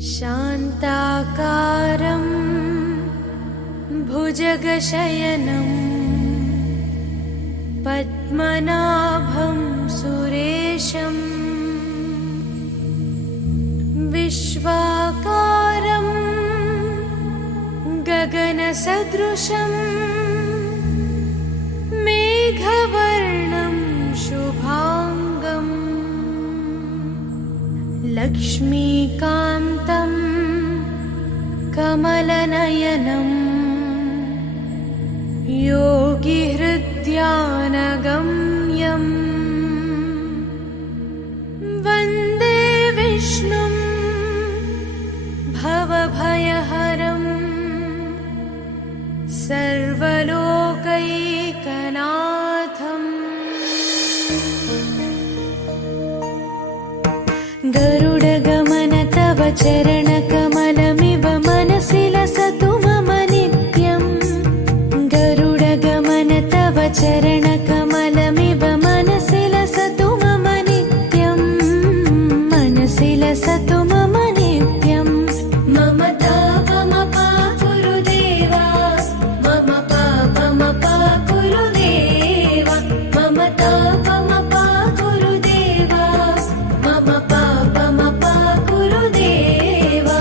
शान्ताकारं भुजगशयनं पद्मनाभं सुरेशं विश्वाकारं गगनसदृशं मेघवर्णं शुभांगं लक्ष्मीकान्तं कमलनयनं योगिहृद्यानगम्यं वन्दे विष्णुं भवभयहरं सर्वलोकैकनाथम्। गरुडगमन तव चरणकमलमिव मनसि लसतु मम नित्यम्। गरुडगमन तव चरणकमलमिव मनसि लसतु मम नित्यम्। मनसि लसतु मम नित्यम्। मम तापमपाकुरु देवा, मम पापमपाकुरु देवा, मम तापमपाकुरु देवा, मम पापमपाकुरु देवा।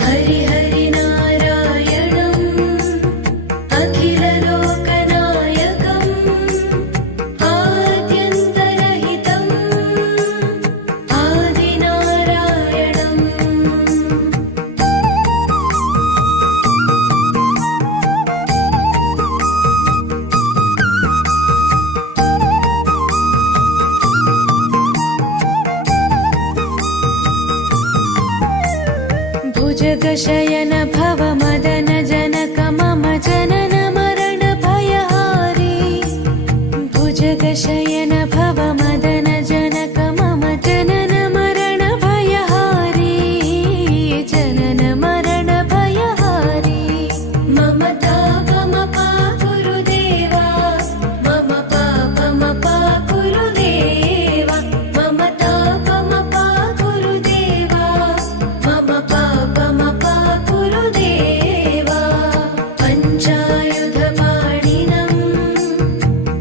हरि हरि नारायणम् अखिललोकनायकम् आद्यन्तरहितम् आदिनारायणम्। भुजगशयन भव मदन जनक मम जनन मरण भयहारी। भुजगशयन भव मदन जनक मम जनन मरण भयहारी। जनन मरण भयहारी। मम तापमपाकुरु देवा, मम पापमपाकुरु देवा, मम तापमपाकुरु देवा, मम पापमपाकुरु देवा। पञ्चायुधपाणिनं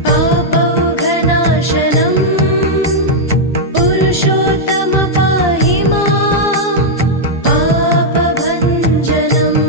पापौघनाशनं पुरुषोत्तम पाहि मां पापभञ्जनम्।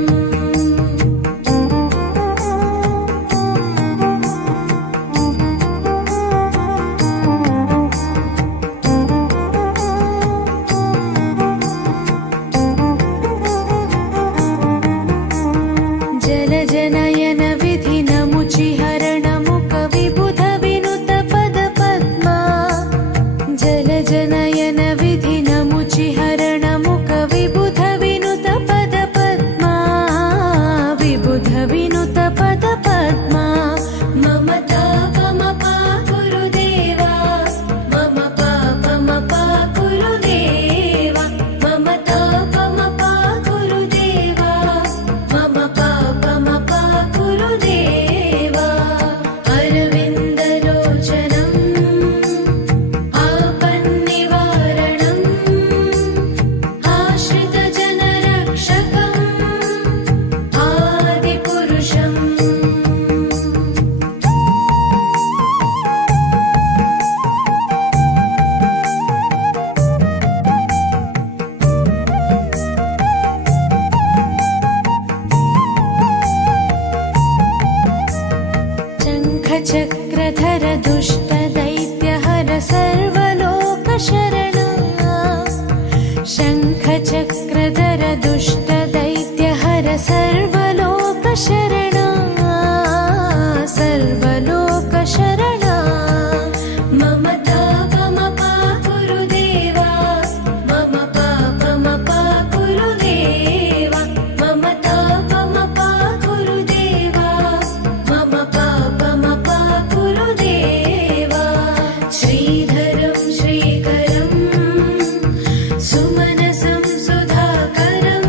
जलजनयन विधिनमुचिहरणमुख विबुध विनुत पद पद्मा। जलजनयन विधिनमुचिहरणमुख विबुध विनुत पद पद्मा। विबुध विनुत पद पद्मा। मम तापमपाकुरु देवा, मम पापमपाकुरु देवा, मम तापमपाकुरु देवा, मम पापमपाकुरु देवा। अरविन्दलोचनम् आपन्निवारणम् आश्रितजनरक्षकम् आदिपुरुषम्। शङ्खचक्रधर दुष्टदैत्यहर सर्वलोकशरणा। शङ्खचक्रधर दुष्टदैत्यहर सर्वलोकशरणा। सर्वलोकशरणा। मम तापमपाकुरु देवा, मम पापमपाकुरु देवा, मम तापमपाकुरु देवा, मम पापमपाकुरु देवा। श्रीधरं श्रीकरं सुमनसं सुधाकरं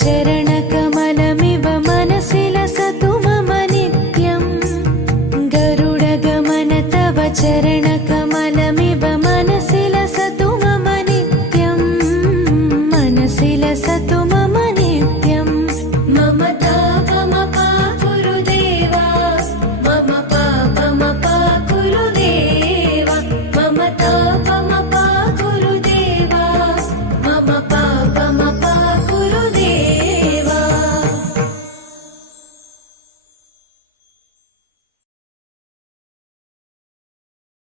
चरणकमलमिव मनसि लसतु मम नित्यम् गरुडगमन तव चरणकमलमिव